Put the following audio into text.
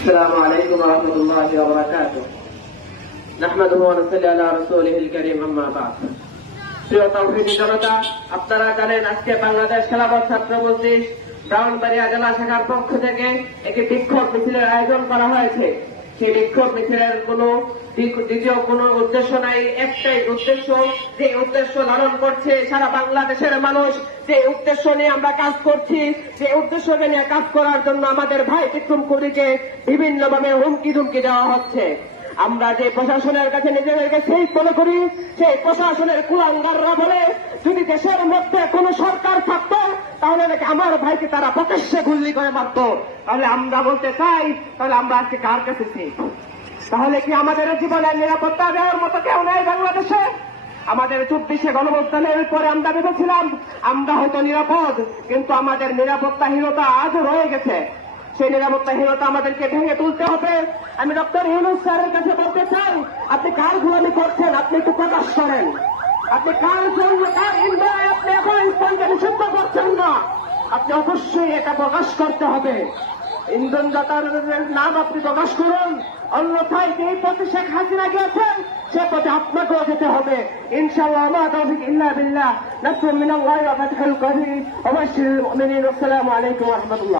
السلام عليكم ورحمة الله وبركاته نحمده ونصلي على رسوله الكريم أما بعد প্রিয় তৌহিদি জনতা আপনারা জানেন আজকে বাংলাদেশ খেলাফত ছাত্র মজলিস ব্রাউনবাড়িয়া জেলা শাখার পক্ষ থেকে একটি বিক্ষোভ মিছিলের আয়োজন করা হয়েছে বিক্ষোভ মিছিলের কোনো দ্বিতীয় উদ্দেশ্য নাই, একটাই উদ্দেশ্য, যে উদ্দেশ্য ধারণ করছে সারা বাংলাদেশের মানুষ, যে উদ্দেশ্য নিয়ে আমরা কাজ করছি, যে নিয়ে কাজ করার জন্য আমাদের ভাই বিক্রম কুড়িকে বিভিন্নভাবে হুমকি ধুমকি দেওয়া হচ্ছে। আমরা যে প্রশাসনের কাছে নিজেদেরকে সেই মনে করি, সেই প্রশাসনের কুলাঙ্গাররা বলে, যদি দেশের মধ্যে কোন সরকার থাকতো তাহলে নাকি আমার ভাইকে তারা প্রকাশ্যে গুল্লি করে মারত? তাহলে আমরা বলতে চাই, তাহলে আমরা আজকে কার কাছে তাহলে কি আমাদের জীবনের নিরাপত্তা দেওয়ার মতো কেউ নেই বাংলাদেশে? আমাদের চব্বিশে গণবস্থানের পরে আমরা ভেবেছিলাম, আমরা হয়তো নিরাপদ, কিন্তু আমাদের নিরাপত্তাহীনতা আজ রয়ে গেছে। সেই নিরাপত্তাহীনতা আমাদেরকে ভেঙে তুলতে হবে। আমি ডক্টর ইউনুস স্যারের কাছে বলতে চাই, আপনি কার গুলামি করছেন? আপনি একটু প্রকাশ করেন। আপনি কার জন্য কার ইন্ডিয়ায় আপনি আপনি অবশ্যই এটা প্রকাশ করতে হবে। ইন্ধন যাতায়াতের নাম আপনি প্রকাশ করুন। অন্যথায় যেই পথে শেখ হাসিনা গিয়েছেন, সে পথে আপনাকেও যেতে হবে। ইনশাআল্লাহ মা তৌফিক ইল্লা বিল্লাহ। আসসালামু আলাইকুম ওয়া